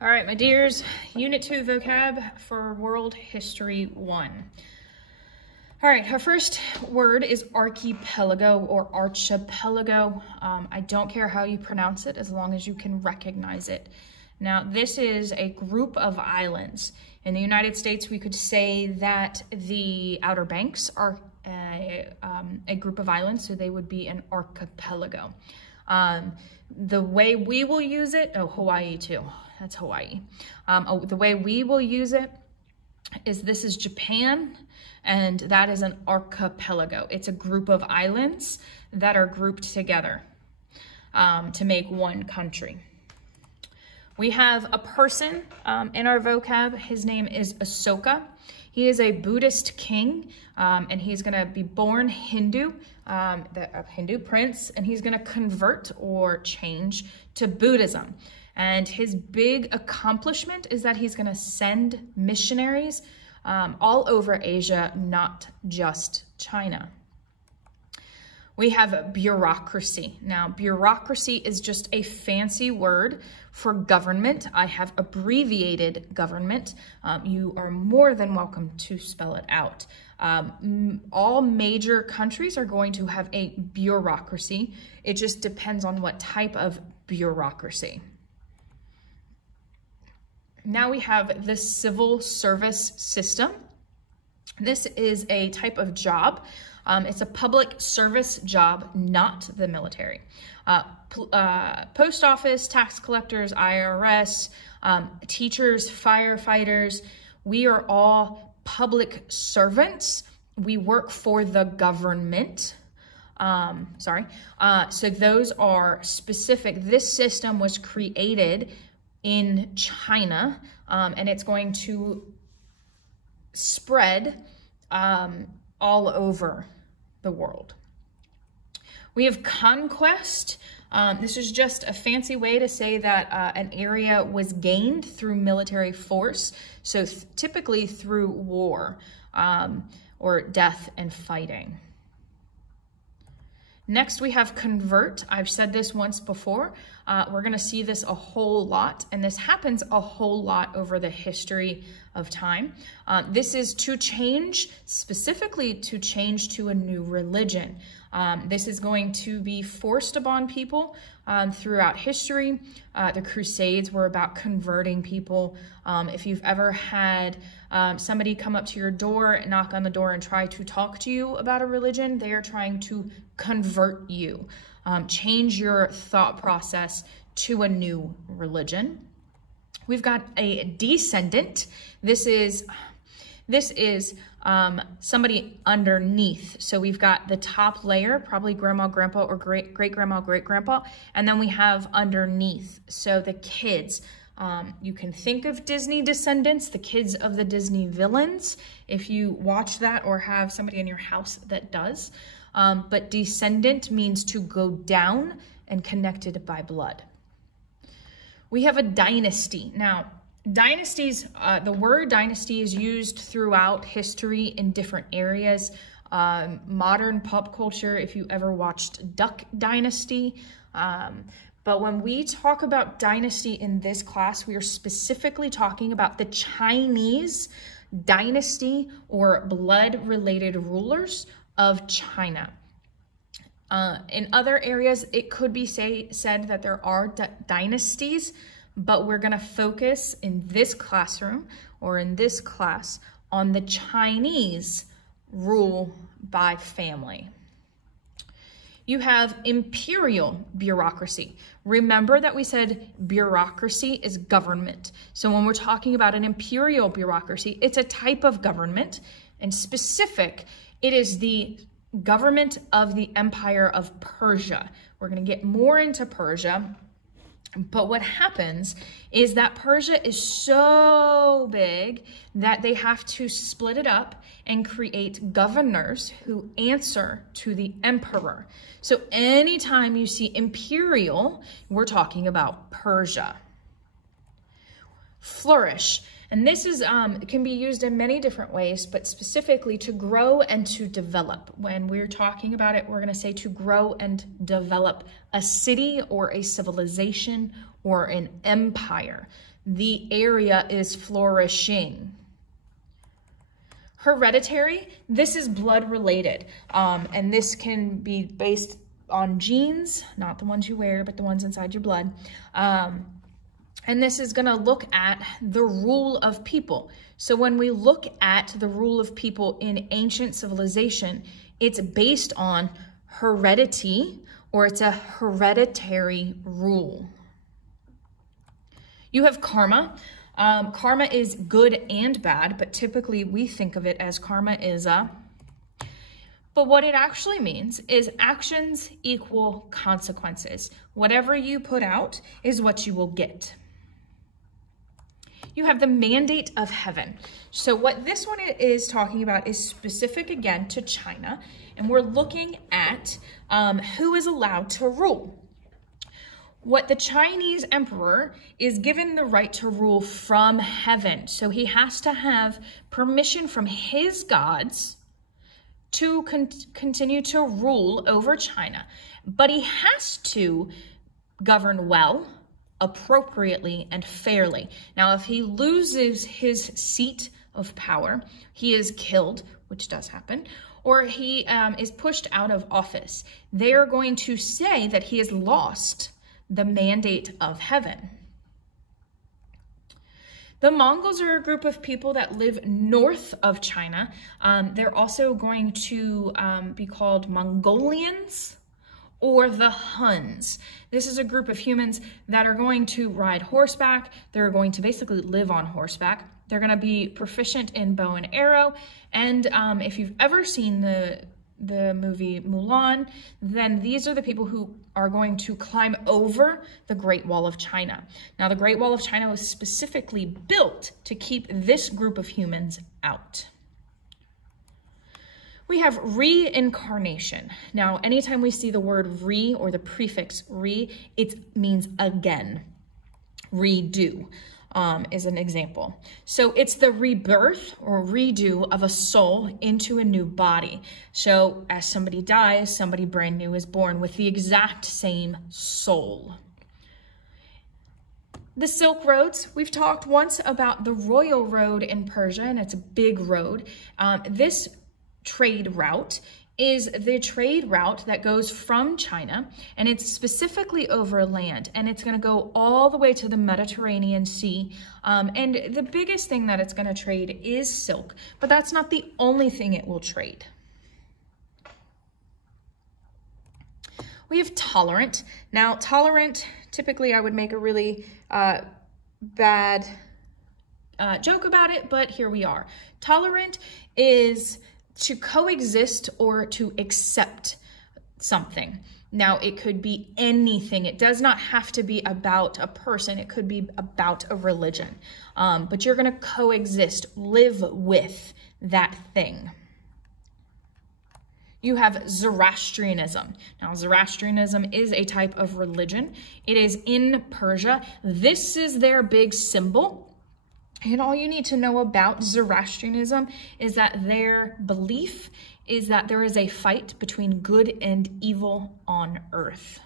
All right, my dears, Unit 2 vocab for World History 1. All right, our first word is archipelago or archipelago. I don't care how you pronounce it as long as you can recognize it. Now, this is a group of islands. In the United States, we could say that the Outer Banks are a group of islands, so they would be an archipelago. The way we will use it, Hawaii too, that's Hawaii. The way we will use it is this is Japan, and that is an archipelago. It's a group of islands that are grouped together to make one country. We have a person in our vocab. His name is Asoka. He is a Buddhist king, and he's going to be born Hindu, a Hindu prince, and he's going to convert or change to Buddhism. And his big accomplishment is that he's going to send missionaries all over Asia, not just China. We have bureaucracy. Now, bureaucracy is just a fancy word for government. I have abbreviated government. You are more than welcome to spell it out. All major countries are going to have a bureaucracy. It just depends on what type of bureaucracy. Now we have the civil service system. This is a type of job. It's a public service job, not the military. Post office, tax collectors, IRS, teachers, firefighters, we are all public servants. We work for the government. So those are specific. This system was created in China, and it's going to spread all over the world. We have conquest. This is just a fancy way to say that an area was gained through military force, so typically through war or death and fighting. Next, we have convert. I've said this once before. We're going to see this a whole lot, and this happens a whole lot over the history of time. This is to change, specifically to change to a new religion. This is going to be forced upon people throughout history. The Crusades were about converting people. If you've ever had somebody come up to your door, knock on the door, and try to talk to you about a religion, they are trying to convert you, change your thought process to a new religion. We've got a descendant. This is somebody underneath. So we've got the top layer, probably grandma, grandpa, or great-grandma, great-grandpa, and then we have underneath. So the kids, you can think of Disney descendants, the kids of the Disney villains, if you watch that or have somebody in your house that does. But descendant means to go down and connected by blood. We have a dynasty. Now, dynasties, the word dynasty is used throughout history in different areas. Modern pop culture, if you ever watched Duck Dynasty. But when we talk about dynasty in this class, we are specifically talking about the Chinese dynasty or blood-related rulers of China. In other areas, it could be said that there are dynasties, but we're going to focus in this classroom or in this class on the Chinese rule by family. You have imperial bureaucracy. Remember that we said bureaucracy is government. So when we're talking about an imperial bureaucracy, it's a type of government, and specific, it is the government of the Empire of Persia. We're going to get more into Persia, but what happens is that Persia is so big that they have to split it up and create governors who answer to the emperor. So anytime you see imperial, we're talking about Persia. Flourish. And this is can be used in many different ways, but specifically to grow and to develop. When we're talking about it, we're going to say to grow and develop a city or a civilization or an empire. the area is flourishing. Hereditary, this is blood related, and this can be based on genes, not the ones you wear, but the ones inside your blood. And this is gonna look at the rule of people. So when we look at the rule of people in ancient civilization, it's based on heredity, or it's a hereditary rule. You have karma. Karma is good and bad, but typically we think of it as karma is a... But what it actually means is actions equal consequences. Whatever you put out is what you will get. You have the mandate of heaven. So what this one is talking about is specific again to China, and we're looking at who is allowed to rule. What the Chinese emperor is given the right to rule from heaven. So he has to have permission from his gods to continue to rule over China. But he has to govern well, appropriately, and fairly. Now, if he loses his seat of power, he is killed, which does happen, or he is pushed out of office, they are going to say that he has lost the mandate of heaven. The Mongols are a group of people that live north of China. They're also going to be called Mongolians or the Huns. This is a group of humans that are going to ride horseback. They're going to basically live on horseback. They're going to be proficient in bow and arrow. And if you've ever seen the movie Mulan, then these are the people who are going to climb over the Great Wall of China. Now, the Great Wall of China was specifically built to keep this group of humans out. We have reincarnation. Now, anytime we see the word re or the prefix re, it means again. Redo is an example. So it's the rebirth or redo of a soul into a new body. So as somebody dies, somebody brand new is born with the exact same soul. The Silk Roads, we've talked once about the Royal Road in Persia, and it's a big road. This trade route is the trade route that goes from China, and it's specifically over land, and it's going to go all the way to the Mediterranean Sea. And the biggest thing that it's going to trade is silk, but that's not the only thing it will trade. We have tolerant. Now, tolerant, typically I would make a really bad joke about it, but here we are. Tolerant is to coexist or to accept something. Now, it could be anything. It does not have to be about a person. It could be about a religion. But you're going to coexist, live with that thing. You have Zoroastrianism. Now, Zoroastrianism is a type of religion. It is in Persia. This is their big symbol. And all you need to know about Zoroastrianism is that their belief is that there is a fight between good and evil on earth.